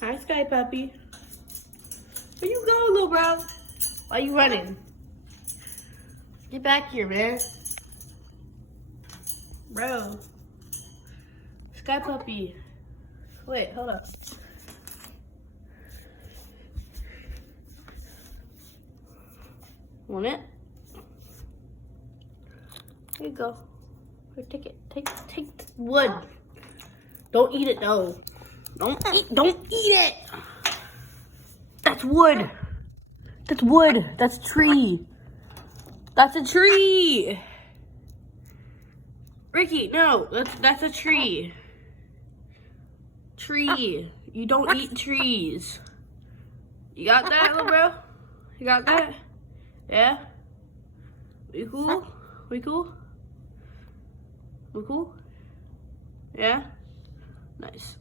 Hi, Sky Puppy. Where you going, little bro? Why you running? Get back here, man. Bro. Sky Puppy. Wait, hold up. Want it? Here you go. Here, take it. Take wood. Don't eat it though. Don't eat it. That's wood. That's wood. That's tree. That's a tree. Ricky, no, that's a tree. Tree. You don't eat trees. You got that, little bro? You got that? Yeah? We cool? We cool? We cool? Yeah? Nice.